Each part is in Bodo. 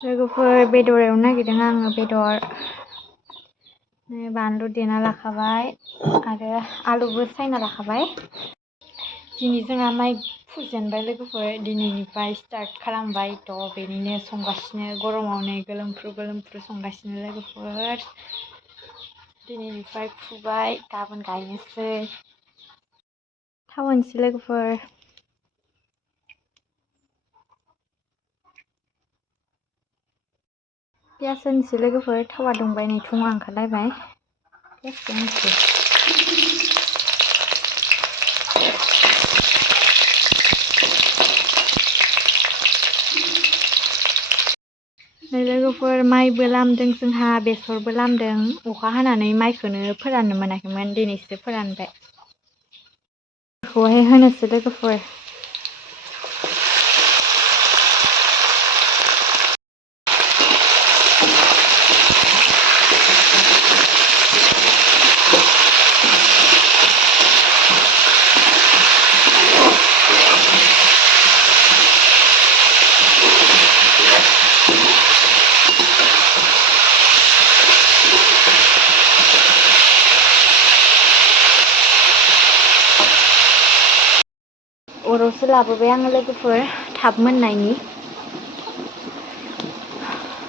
लोगोफोर बेदर एवनो नागिरदों आङो बेदर बानलु देना लाखाबाय आरो आलुबो सायना लाखाबाय। दिनै जोंहा माइ फुजेनबाय लोगोफोर दिनैनिफ्राय स्टार्ट खालामबाय थ' बेनिनो संगासिनो गरमाव गोलोमफ्रु संगासिनो लोगोफोर दिनैनिफ्राय फुबाय गाबोन गायनोसै थाव होनोसै लोगोफोर। पियास होनोसै लोगोफोर थावा दुंबाय नै थुङा ओंखारलायबाय पियासखौ होनोसै। नै लोगोफोर माइबो लामदों जोंहा बेसरबो लामदों अखा हानानै माइखौनो फोराननो मोनाखैमोन दिनैसो फोरानबाय। बेखौहाय होनोसै लोगोफोर। अरावसो लाबोबाय आङो लोगोफोर थाब मोननायनि।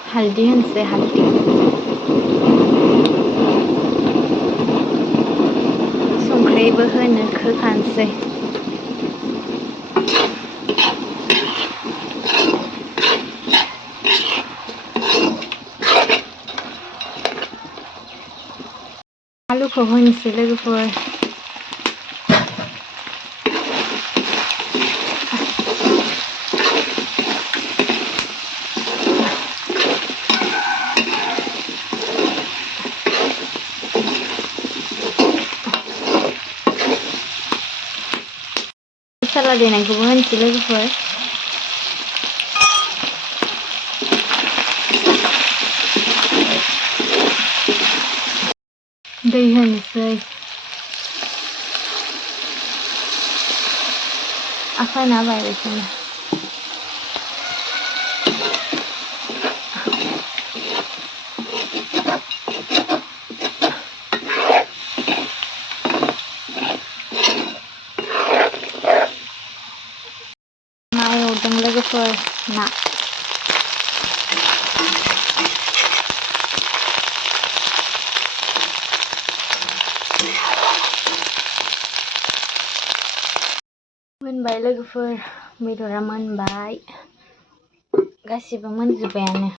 हालदै होनोसै हालदै संख्रिबो होखानोसै। आलुखौ होनोसै लोगोफोर। मसाला देनायखौबो होनोसै लोगोफोर। दै होनोसै आखायना होबाय बेखौनो। ना एवदों लोगोफोर ना। मोनबाय लोगोफोर बेदरा मोनबाय गासिबो मोनजोब्बायानो।